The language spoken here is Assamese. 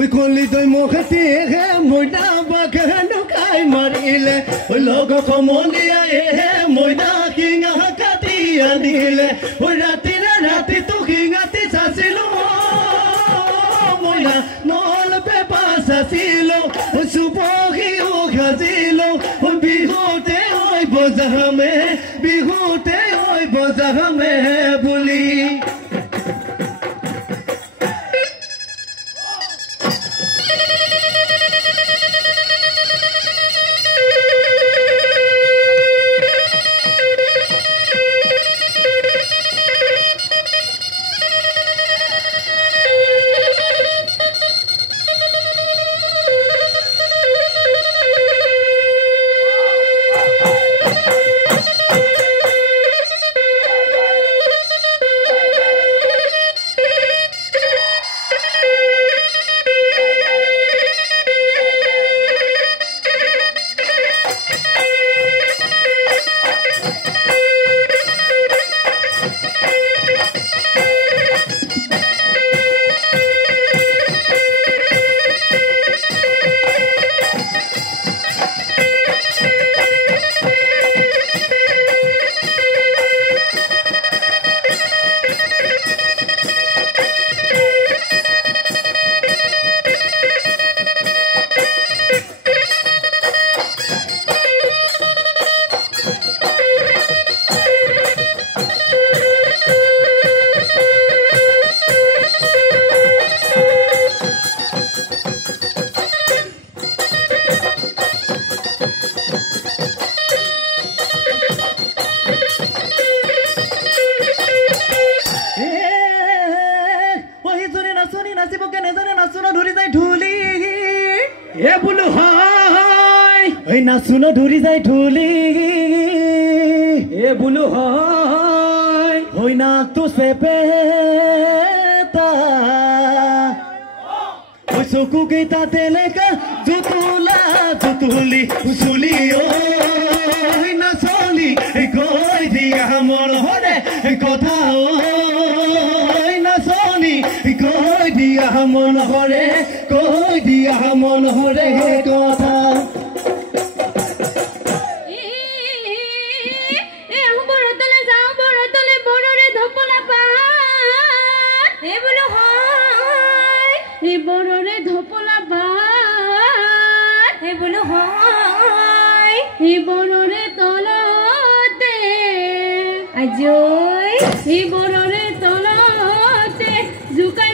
ওই কলি তই মুখতি হে মইনা বাগানো খাই মারিলে ওই লগ কমলিয়া হে মইনা কিঙা কাটি আনিলে ওই রাতি তো কিঙাতি চাচিলো মইনা নল পেপা চাচিলো চুপহিও খাজিলো বিহুতে ওই বজামে বিহুতে ওই বজামে বুলি নাচুন ধৰি যায় ঢুলি এ বোলো হয় না তো চেপেটা ওই চকু কেইটা তেলেকা জুতুলি চুলি ঐ নাচলি কৈ দিয়া মন হৰে কথা ঐ নাচলি কৈ দিয়া মন হৰে কথা বড়ৰে ধপলা বাত হে বলো হয় হে বড়ৰে তলতে আজই হে বড়ৰে তলতে জুকাই